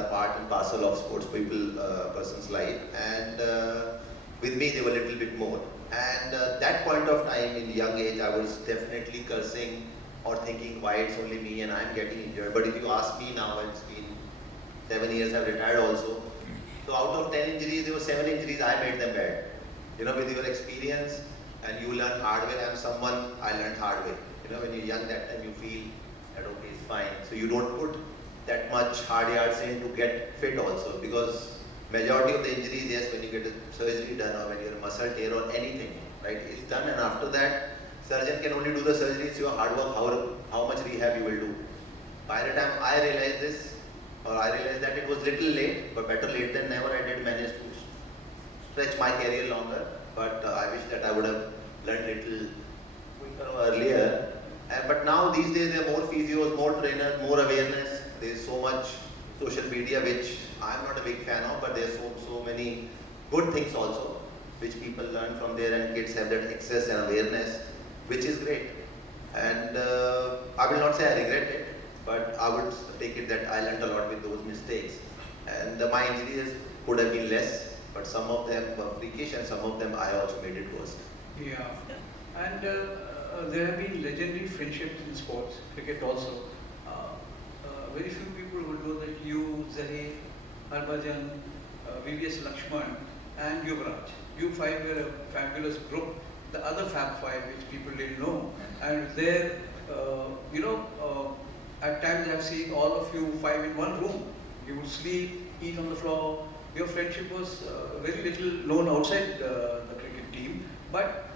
are part and parcel of sports person's life, and with me they were a little bit more. And that point of time in young age, I was definitely cursing or thinking why it's only me and I'm getting injured. But if you ask me now, it's been 7 years, I've retired also. So out of 10 injuries, there were 7 injuries, I made them bad. You know, with your experience, and you learn hard way. I'm someone, I learned hard way. You know, when you're young, that time you feel that okay, it's fine. So you don't put that much hard yards in to get fit also, because majority of the injuries, yes, when you get a surgery done or when you're a muscle tear or anything, right, it's done, and after that, surgeon can only do the surgery. It's your hard work, how much rehab you will do. By the time I realized this, or I realized that it was little late, but better late than never. I did manage to stretch my career longer, but I wish that I would have learned little quicker or earlier. But now these days there are more physios, more trainers, more awareness. There is so much social media, which I'm not a big fan of, but there's so many good things also, which people learn from there, and kids have that access and awareness, which is great. And I will not say I regret it, but I would take it that I learned a lot with those mistakes. And my injuries could have been less, but some of them were freakish and some of them I also made it worse. Yeah, and there have been legendary friendships in sports, cricket also. Very few people would know that you, Zahir, Harbhajan, VVS Lakshman and Yuvraj. You five were a fabulous group. The other FAB-5, which people didn't know, and there, at times I've seen all of you five in one room. You would sleep, eat on the floor. Your friendship was very little known outside the cricket team. But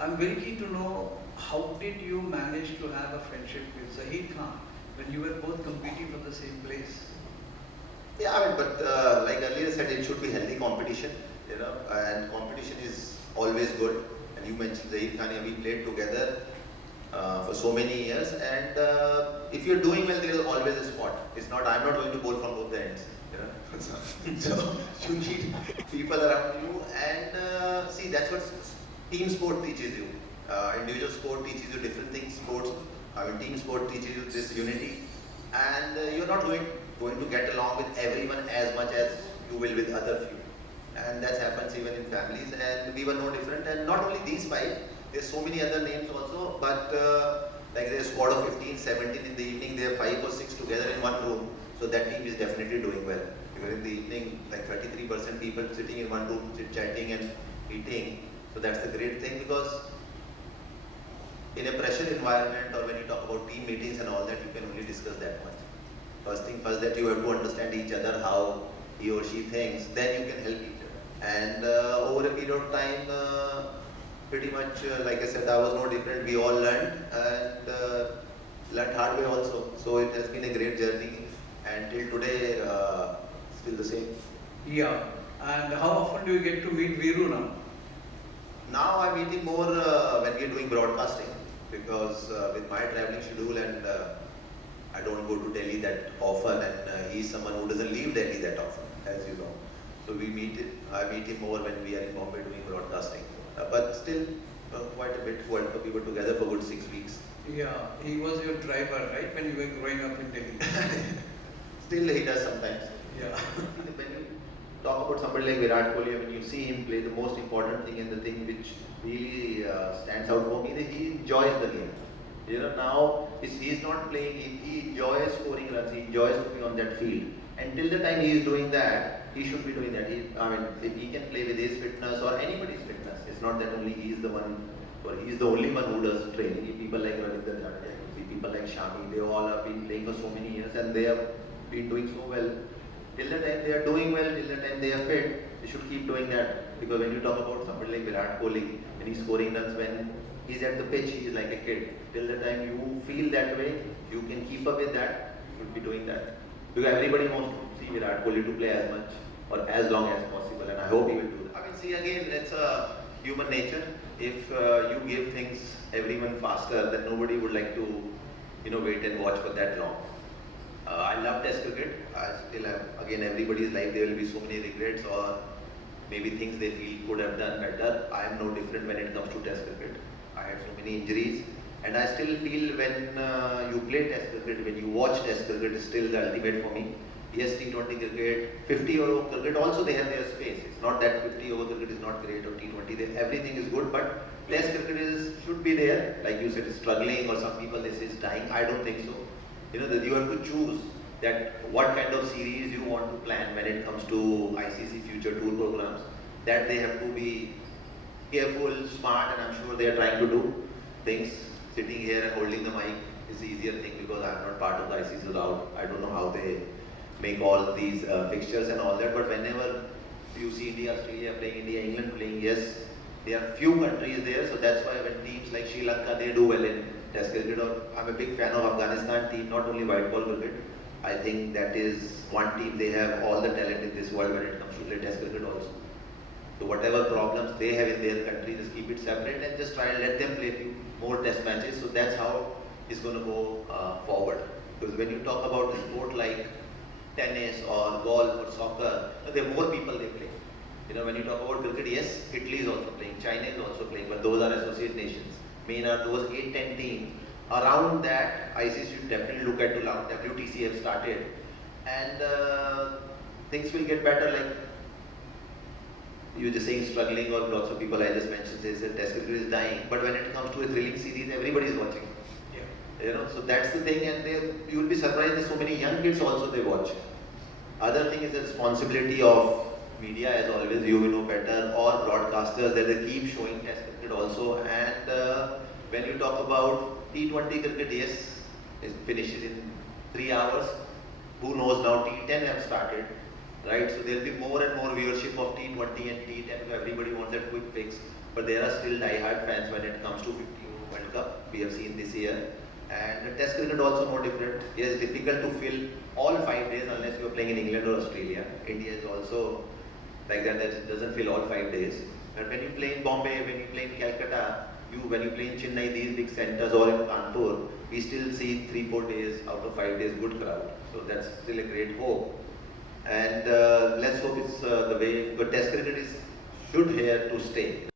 I'm very keen to know, how did you manage to have a friendship with Zahir Khan when you were both competing for the same place? Yeah, I mean, but like earlier said, it should be healthy competition, you know, and competition is always good. And you mentioned Zahir Khan, we played together for so many years, and if you're doing well, there is always a spot. It's not, I'm not going to bowl from both the ends, you know. So you need people around you, and see, that's what team sport teaches you. Individual sport teaches you different things. Team sport teaches you this unity, and you're not going to get along with everyone as much as you will with other few. And that happens even in families, and we were no different. And not only these five, there's so many other names also, but like there's a squad of 15, 17 in the evening, there are 5 or 6 together in one room, so that team is definitely doing well. Because in the evening, like 33% people sitting in one room, chatting and eating, so that's the great thing, because in a pressure environment, or when you talk about team meetings and all that, you can only discuss that much. First thing first, that you have to understand each other, how he or she thinks, then you can help each other. And over a period of time, pretty much, like I said, I was no different. We all learned, and learned hard way also. So it has been a great journey, and till today, still the same. Yeah, and how often do you get to meet Viru now? Now I'm meeting more when we're doing broadcasting, because with my traveling schedule, and I don't go to Delhi that often, and he's someone who doesn't leave Delhi that often, as you know. So I meet him more when we are in Bombay doing broadcasting. But still, quite a bit. World Cup, we were together for good 6 weeks. Yeah, he was your driver, right, when you were growing up in Delhi? Still, he does sometimes. Yeah. When you talk about somebody like Virat Kohli, when you see him play, the most important thing, and the thing which really stands out for me, is he enjoys the game. You know, now he's not playing, he enjoys scoring runs, he enjoys to be on that field. And till the time he is doing that, he should be doing that. If he can play with his fitness or anybody's fitness, it's not that only he is the one, or he is the only one who does training. People like Ravindra Jadeja, people like Shami, they all have been playing for so many years, and they have been doing so well. Till the time they are doing well, till the time they are fit, they should keep doing that. Because when you talk about somebody like Virat Kohli, when he's scoring runs, when he's at the pitch, he is like a kid. Till the time you feel that way, you can keep up with that, you should be doing that. Because everybody wants to see Virat Kohli to play as much or as long as possible, and I hope he will do that. See, again, it's a human nature. If you give things everyone faster, then nobody would like to, wait and watch for that long. I love Test cricket. I still have, again, everybody's life, there will be so many regrets or maybe things they feel could have done better. I am no different when it comes to Test cricket. I had so many injuries, and I still feel when you play Test cricket, when you watch Test cricket, is still the ultimate for me. Yes, T20 cricket, 50 over cricket also they have their space. It's not that 50 over cricket is not great or T20. Everything is good, but Test cricket should be there. Like you said, it's struggling, or some people they say it's dying. I don't think so. That you have to choose that what kind of series you want to plan when it comes to ICC Future Tour programs. That they have to be careful, smart, and I'm sure they are trying to do things. Sitting here and holding the mic is the easier thing because I'm not part of the ICC route. I don't know how they make all these fixtures and all that. But whenever you see India, Australia playing, India, England playing, yes, there are few countries there. So that's why when teams like Sri Lanka, they do well in Test cricket. Or I'm a big fan of Afghanistan team, not only white ball cricket. I think that is one team, they have all the talent in this world when it comes to play Test cricket also. So whatever problems they have in their country, just keep it separate and just try and let them play few more Test matches. So that's how it's going to go forward. Because when you talk about a sport like tennis or golf or soccer, there are more people they play. When you talk about cricket, yes, Italy is also playing, China is also playing, but those are associate nations. Main are those 8-10 teams. Around that, ICC should definitely look at WTC have started, and things will get better. Like you just saying struggling, or lots of people I just mentioned say Test cricket is dying, but when it comes to a thrilling series, everybody is watching. So that's the thing, and you will be surprised that so many young kids also they watch. Other thing is the responsibility of media, as always, you will know better, or broadcasters, that they keep showing Test cricket also. And when you talk about T20 cricket, yes, it finishes in 3 hours. Who knows now? T10 have started, right? So there will be more and more viewership of T20 and T10. So everybody wants that quick fix, but there are still die-hard fans when it comes to 50 World Cup. We have seen this year. And the Test cricket also no different. It is difficult to fill all 5 days unless you are playing in England or Australia. India is also like that it doesn't fill all 5 days. But when you play in Bombay, when you play in Calcutta, when you play in Chennai, these big centers, or in Kanpur, we still see 3-4 days out of 5 days good crowd. So that's still a great hope. And let's hope it's the way, because Test cricket should here to stay.